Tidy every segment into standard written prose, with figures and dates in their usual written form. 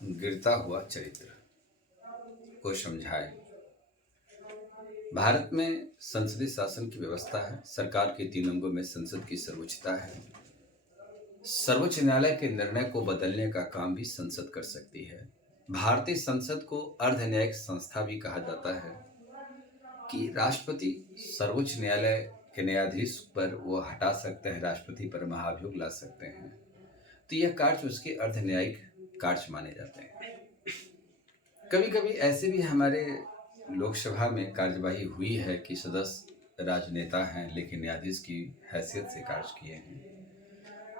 गिरता हुआ चरित्र को समझाए। भारत में संसदीय शासन की व्यवस्था है। सरकार के 3 अंगों में संसद की सर्वोच्चता है। सर्वोच्च न्यायालय के निर्णय को बदलने का काम भी संसद कर सकती है। भारतीय संसद को अर्धन्यायिक संस्था भी कहा जाता है कि राष्ट्रपति सर्वोच्च न्यायालय के न्यायाधीश पर वो हटा सकते हैं, राष्ट्रपति पर महाभियोग ला सकते हैं। तो यह कार्य उसके अर्धन्यायिक कार्य माने जाते हैं। कभी कभी ऐसे भी हमारे लोकसभा में कार्यवाही हुई है कि सदस्य राजनेता हैं लेकिन न्यायाधीश की हैसियत से कार्य किए हैं।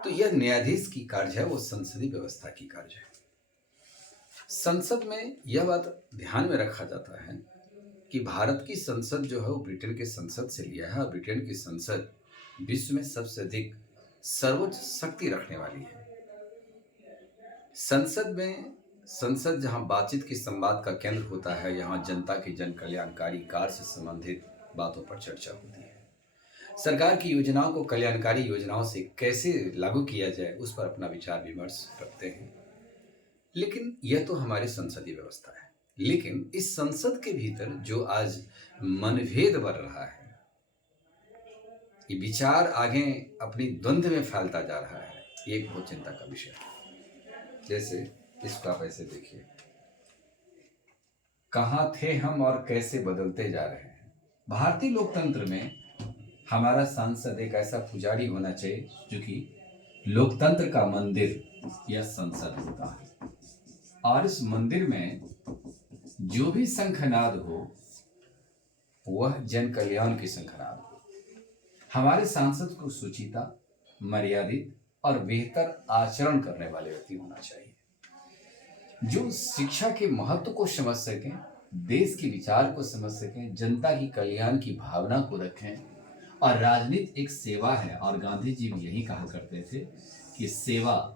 तो यह न्यायाधीश की कार्य है, वो संसदीय व्यवस्था की कार्य है। संसद में यह बात ध्यान में रखा जाता है कि भारत की संसद जो है वो ब्रिटेन के संसद से लिया है और ब्रिटेन की संसद विश्व में सबसे अधिक सर्वोच्च शक्ति रखने वाली है। संसद जहां बातचीत की संवाद का केंद्र होता है, यहाँ जनता के जन कल्याणकारी कार्य से संबंधित बातों पर चर्चा होती है। सरकार की योजनाओं को कल्याणकारी योजनाओं से कैसे लागू किया जाए उस पर अपना विचार विमर्श रखते हैं। लेकिन यह तो हमारी संसदीय व्यवस्था है। लेकिन इस संसद के भीतर जो आज मनभेद बढ़ रहा है, ये विचार आगे अपनी द्वंद्व में फैलता जा रहा है, ये एक बहुत चिंता का विषय है। जैसे इसको आप ऐसे देखिए, कहाँ थे हम और कैसे बदलते जा रहे हैं। भारतीय लोकतंत्र में हमारा सांसद एक ऐसा पुजारी होना चाहिए जो कि लोकतंत्र का मंदिर या संसद होता है, और इस मंदिर में जो भी शंखनाद हो वह जन कल्याण की शंखनाद हो। हमारे सांसद को सुचिता, मर्यादित और बेहतर आचरण करने वाले व्यक्ति होना चाहिए, जो शिक्षा के महत्व को समझ सकें, देश के विचार को समझ सकें, जनता की कल्याण की भावना को रखें। और राजनीति एक सेवा है, और गांधी जी भी यही कहा करते थे कि सेवा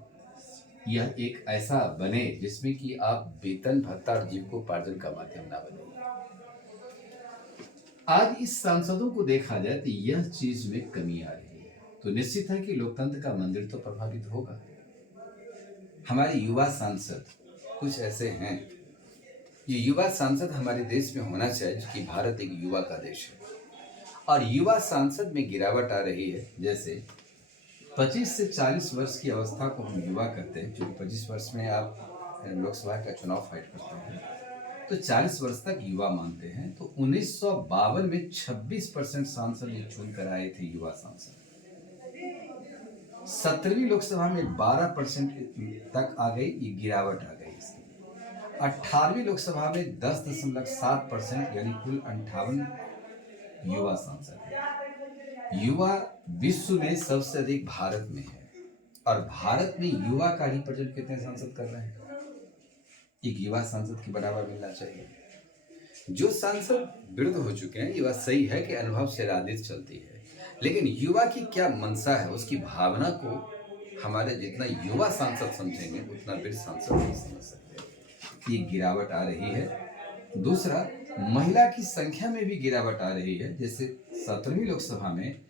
यह एक ऐसा बने जिसमें कि आप वेतन, भत्ता और जीविकोपार्जन का माध्यम ना बने। आज इस सांसदों को देखा जाए तो यह चीज में कमी आ रही है, तो निश्चित है कि लोकतंत्र का मंदिर तो प्रभावित होगा। हमारे युवा सांसद कुछ ऐसे हैं, ये युवा सांसद हमारे देश में होना चाहिए कि भारत एक युवा का देश है, और युवा सांसद में गिरावट आ रही है। जैसे 25 से 40 वर्ष की अवस्था को हम युवा कहते हैं, क्योंकि 25 वर्ष में आप लोकसभा का चुनाव फाइट करते हैं, तो 40 वर्ष तक युवा मानते हैं। तो 1952 में 26% सांसद ये चुन कर आए थे युवा सांसद। 17वीं लोकसभा में 12% तक आ गई, ये गिरावट आ गई इसकी। 18वीं लोकसभा में 10.7% यानी कुल 58 युवा सांसद है। युवा विश्व में सबसे अधिक भारत में है, और भारत में युवा का रिप्रेजेंट कितने सांसद कर रहे हैं? एक युवा सांसद की बराबर मिलना चाहिए। जो सांसद वृद्ध हो चुके हैं, ये बात सही है कि अनुभव से राजनीति चलती है, लेकिन युवा की क्या मंशा है, उसकी भावना को हमारे जितना युवा सांसद समझेंगे उतना वृद्ध सांसद नहीं समझ सकते। ये गिरावट आ रही है। दूसरा, महिला की संख्या में भी गिरावट आ रही है। जैसे 17वीं लोकसभा में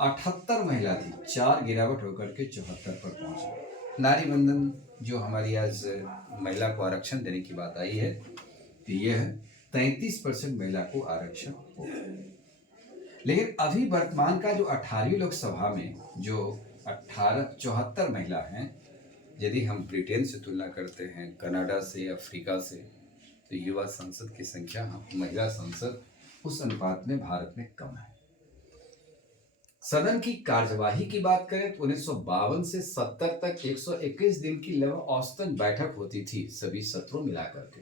78 महिला थी, 4 गिरावट होकर के 74 पर पहुंच गई। नारी बंधन जो हमारी आज महिला को आरक्षण देने की बात आई है, तो यह 33% महिला को आरक्षण हो। लेकिन अभी वर्तमान का जो 18वीं लोकसभा में जो 74 महिला हैं, यदि हम ब्रिटेन से तुलना करते हैं, कनाडा से, अफ्रीका से, तो युवा संसद की संख्या, महिला संसद उस अनुपात में भारत में कम है। सदन की कार्यवाही की बात करें तो 1952 से 70 तक 121 दिन की लगभग औसतन बैठक होती थी, सभी सत्रों मिलाकर के।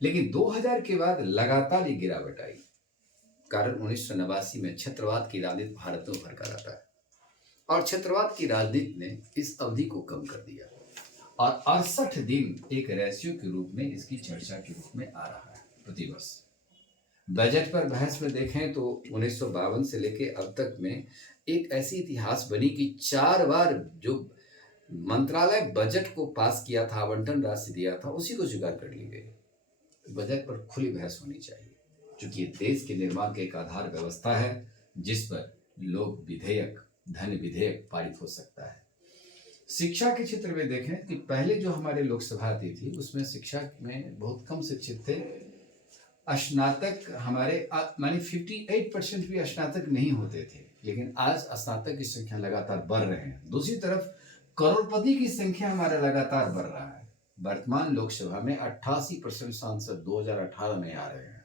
लेकिन 2000 के बाद लगातार ये गिरावट आई। कारण 1989 में क्षेत्रवाद की राजनीति भारत में उभर कर आता है, और क्षेत्रवाद की राजनीति ने इस अवधि को कम कर दिया, और 68 दिन एक रेशियो के रूप में इसकी चर्चा के रूप में आ रहा है प्रतिवर्ष। बजट पर बहस में देखें तो 1952 से लेके अब तक में एक ऐसी इतिहास बनी कि 4 बार जो मंत्रालय बजट को पास किया था, आवंटन राशि दिया था, उसी को स्वीकार कर ली गई। बजट पर खुली बहस होनी चाहिए, क्योंकि ये देश के निर्माण की एक आधार व्यवस्था है जिस पर लोक विधेयक, धन विधेयक पारित हो सकता है। शिक्षा के क्षेत्र में देखें कि पहले जो हमारे लोकसभा आती थी उसमें शिक्षा में बहुत कम शिक्षित थे। स्नातक हमारे माने 58% भी स्नातक नहीं होते थे, लेकिन आज स्नातक की संख्या लगातार बढ़ रहे हैं। दूसरी तरफ करोड़पति की संख्या हमारा लगातार बढ़ रहा है। वर्तमान लोकसभा में 88% सांसद 2018 में आ रहे हैं।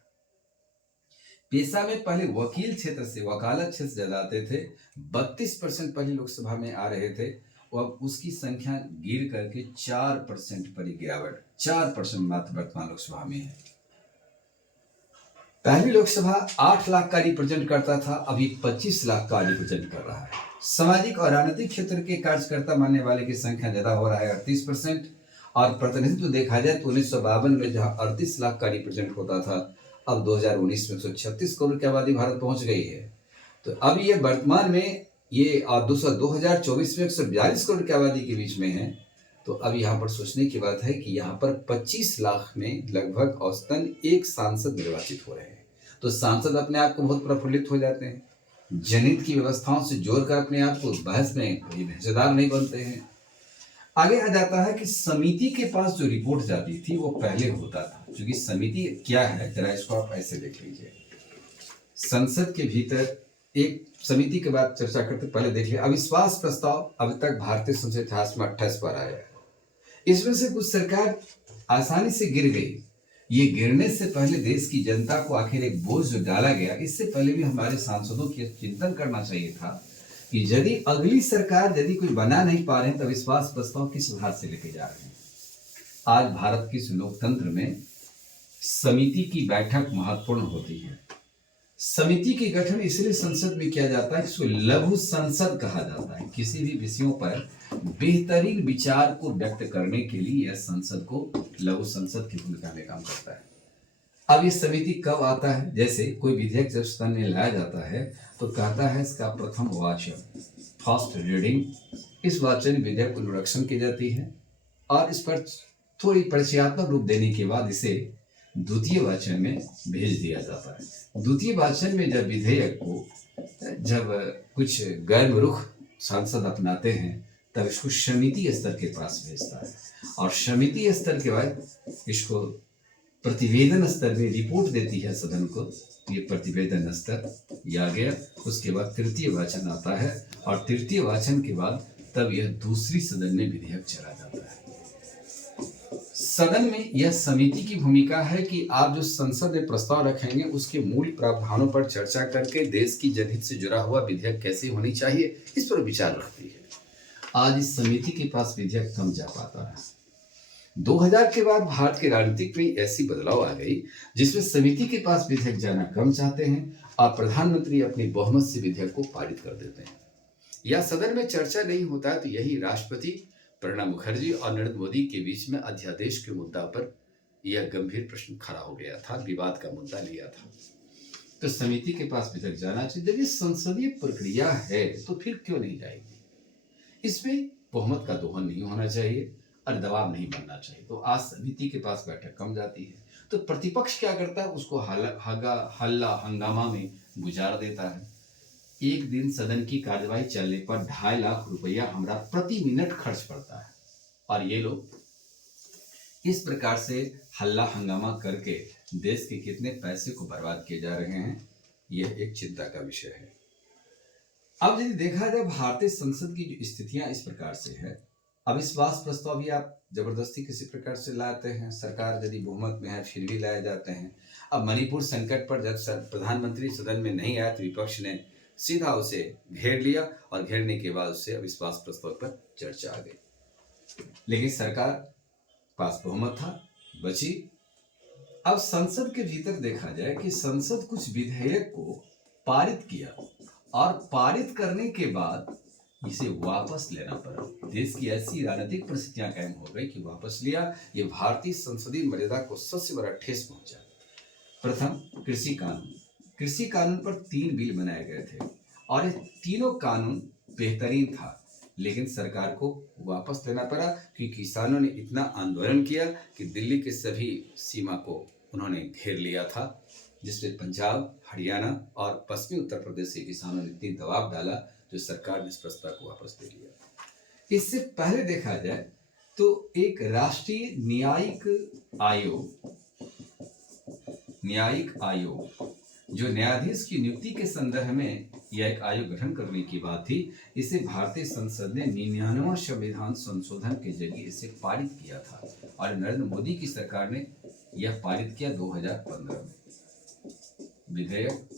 पेशा में पहले वकील क्षेत्र से, वकालत क्षेत्र से ज्यादा आते थे। 32% पहले लोकसभा में आ रहे थे, और अब उसकी संख्या गिर करके 4% पर ही गिरावट, 4% मात्र वर्तमान लोकसभा में है। पहली लोकसभा 8 लाख का रिप्रेजेंट करता था, अभी 25 लाख का रिप्रेजेंट कर रहा है। सामाजिक और राजनीतिक क्षेत्र के कार्यकर्ता मानने वाले की संख्या ज्यादा हो रहा है, 38%। और प्रतिनिधित्व देखा जाए तो 1952 में जहां 38 लाख का रिप्रेजेंट होता था, अब 2019 में 136 करोड़ की आबादी भारत पहुंच गई है। तो अब ये वर्तमान में ये 2024 में 142 करोड़ की आबादी के बीच में है। तो अब यहाँ पर सोचने की बात है कि यहाँ पर 25 लाख में लगभग औसतन एक सांसद निर्वाचित हो रहे हैं। तो सांसद अपने आप को बहुत प्रफुल्लित हो जाते हैं, जनहित की व्यवस्थाओं से जोड़कर अपने आप को बहस में हिस्सेदार नहीं बनते हैं। आगे आ जाता है कि समिति के पास जो रिपोर्ट जाती थी वो पहले होता था, क्योंकि समिति क्या है जरा इसको आप ऐसे देख लीजिए। संसद के भीतर एक समिति के बाद चर्चा करते पहले देख लिया, अविश्वास प्रस्ताव अब तक भारतीय संसद इतिहास में 28 बार आया है। इसमें से कुछ सरकार आसानी से गिर गई। ये गिरने से पहले देश की जनता को आखिर एक बोझ जो डाला गया, इससे पहले भी हमारे सांसदों की चिंतन करना चाहिए था कि यदि अगली सरकार यदि कोई बना नहीं पा रहे हैं तो विश्वास प्रस्ताव किस आधार से लेके जा रहे हैं। आज भारत के इस लोकतंत्र में समिति की बैठक महत्वपूर्ण होती है। समिति के गठन इसलिए संसद में किया जाता है, इसको लघु संसद कहा जाता है। किसी भी विषयों पर बेहतरीन विचार को व्यक्त करने के लिए यह संसद को लघु संसद की भूमिका में काम करता है। अब ये समिति कब आता है, जैसे कोई विधेयक जब सदन में लाया जाता है तो कहता है इसका प्रथम वाचन, फर्स्ट रीडिंग, इस वाचन विधेयक को इंट्रोडक्शन की जाती है और इस पर थोड़ी परिचयात्मक रूप देने के बाद इसे द्वितीय वाचन में भेज दिया जाता है। द्वितीय वाचन में जब विधेयक को जब कुछ गैर रुख सांसद अपनाते हैं तब इसको समिति स्तर के पास भेजता है, और समिति स्तर के बाद इसको प्रतिवेदन स्तर में रिपोर्ट देती है सदन को। ये प्रतिवेदन स्तर या गया, उसके बाद तृतीय वाचन आता है, और तृतीय वाचन के बाद तब यह दूसरी सदन में विधेयक चला जाता है। सदन में यह समिति की भूमिका है कि आप जो संसद में प्रस्ताव रखेंगे उसके मूल प्रावधानों पर चर्चा करके देश की जनहित से जुड़ा हुआ विधेयक कैसे होनी चाहिए इस पर विचार रखती है। आज इस समिति के पास विधेयक कम जा पाता है। 2000 के बाद भारत के राजनीतिक में ऐसी बदलाव आ गई जिसमें समिति के पास विधेयक जाना कम चाहते हैं और प्रधानमंत्री अपनी बहुमत से विधेयक को पारित कर देते हैं। या सदन में चर्चा नहीं होता है तो यही राष्ट्रपति प्रणब मुखर्जी और नरेंद्र मोदी के बीच में अध्यादेश के मुद्दा पर यह गंभीर प्रश्न खड़ा हो गया था, विवाद का मुद्दा लिया था। तो समिति के पास विधेयक जाना चाहिए। जब ये संसदीय प्रक्रिया है तो फिर क्यों नहीं जाएगी? इसमें बहुमत का दोहन नहीं होना चाहिए और दबाव नहीं बनना चाहिए। तो आज समिति के पास बैठक कम जाती है तो प्रतिपक्ष क्या करता है, उसको हल्ला हंगामा में गुजार देता है। एक दिन सदन की कार्यवाही चलने पर 2.5 लाख रुपया हमारा प्रति मिनट खर्च पड़ता है, और ये लोग इस प्रकार से हल्ला हंगामा करके देश के कितने पैसे को बर्बाद किए जा रहे हैं, यह एक चिंता का विषय है। अब यदि देखा जाए भारतीय संसद की जो स्थितियां इस प्रकार से है, अविश्वास प्रस्ताव भी आप जबरदस्ती किसी प्रकार से लाते हैं, सरकार यदि बहुमत में है फिर भी लाए जाते हैं। अब मणिपुर संकट पर जब प्रधानमंत्री सदन में नहीं आया तो विपक्ष ने सीधा उसे घेर लिया, और घेरने के बाद उससे अविश्वास प्रस्ताव पर चर्चा आ गई, लेकिन सरकार पास बहुमत था, बची। अब संसद के भीतर देखा जाए कि संसद कुछ विधेयक को पारित किया और पारित करने के बाद इसे वापस लेना पड़ा। देश की ऐसी राजनीतिक परिस्थितियां कायम हो गई कि वापस लिया। ये भारतीय संसदीय मर्यादा को सबसे बड़ा ठेस पहुंचा। प्रथम कृषि कानून। कृषि कानून पर 3 बिल बनाए गए थे और ये तीनों कानून बेहतरीन था, लेकिन सरकार को वापस लेना पड़ा क्योंकि किसानों ने इतना आंदोलन किया कि दिल्ली के सभी सीमा को उन्होंने घेर लिया था, जिसमें पंजाब, हरियाणा और पश्चिमी उत्तर प्रदेश के किसानों ने इतनी दबाव डाला जो सरकार ने इस प्रस्ताव को वापस ले लिया। इससे पहले देखा जाए तो एक राष्ट्रीय न्यायिक आयोग जो न्यायाधीश की नियुक्ति के संदर्भ में यह एक आयोग गठन करने की बात थी, इसे भारतीय संसद ने 99वां संविधान संशोधन के जरिए इसे पारित किया था और नरेंद्र मोदी की सरकार ने यह पारित किया 2015 में, विधेयक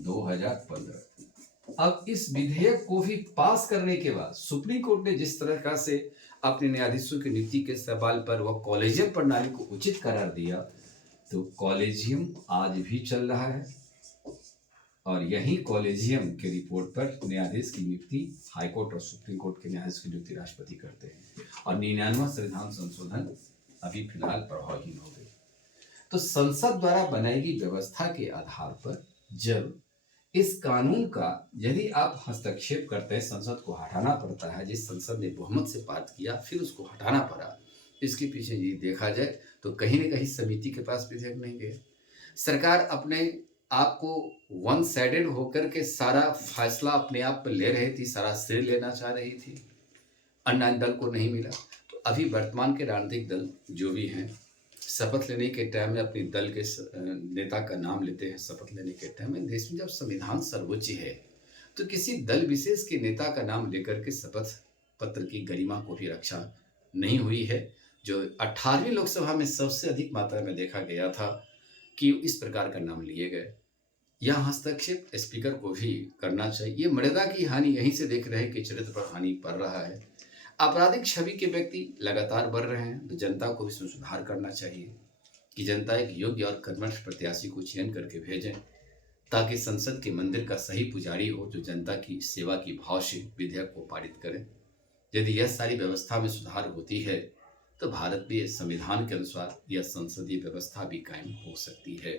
2015। अब इस विधेयक को भी पास करने के बाद सुप्रीम कोर्ट ने जिस तरह का से अपने न्यायाधीशों की नियुक्ति के सवाल पर वह कॉलेजियम प्रणाली को उचित करार दिया, तो कॉलेजियम आज भी चल रहा है और यही कॉलेजियम के रिपोर्ट पर न्यायाधीश की नियुक्ति हाईकोर्ट और सुप्रीम कोर्ट के न्यायाधीश की नियुक्ति राष्ट्रपति करते हैं और 99वां संविधान संशोधन अभी फिलहाल प्रभावहीन हो गई। तो संसद द्वारा बनाई गई व्यवस्था के आधार पर जब इस कानून का यदि आप हस्तक्षेप करते हैं, संसद को हटाना पड़ता है, जिस संसद ने बहुमत से पास किया फिर उसको हटाना पड़ा, इसके पीछे ये देखा जाए तो कहीं न कहीं समिति के पास विधेयक नहीं गया। सरकार अपने आप को वन साइडेड होकर के सारा फैसला अपने आप पर ले रही थी, सारा श्रेय लेना चाह रही थी, अन्य दल को नहीं मिला। तो अभी वर्तमान के राजनीतिक दल जो भी हैं, शपथ लेने के टाइम में अपने दल के नेता का नाम लेते हैं। शपथ लेने के टाइम में देश में जब संविधान सर्वोच्च है तो किसी दल विशेष के नेता का नाम लेकर के शपथ पत्र की गरिमा को भी रक्षा नहीं हुई है, जो 18वीं लोकसभा में सबसे अधिक मात्रा में देखा गया था कि इस प्रकार का नाम लिए गए। यह हस्तक्षेप स्पीकर को भी करना चाहिए। ये मर्यादा की हानि यहीं से देख रहे हैं कि चरित्र पर हानि पड़ रहा है। आपराधिक छवि के व्यक्ति लगातार बढ़ रहे हैं, तो जनता को इसमें सुधार करना चाहिए कि जनता एक योग्य और कर्मठ प्रत्याशी को चयन करके भेजें ताकि संसद के मंदिर का सही पुजारी हो जो जनता की सेवा की भाव से विधेयक को पारित करे। यदि यह सारी व्यवस्था में सुधार होती है तो भारत में संविधान के अनुसार यह संसदीय व्यवस्था भी कायम हो सकती है।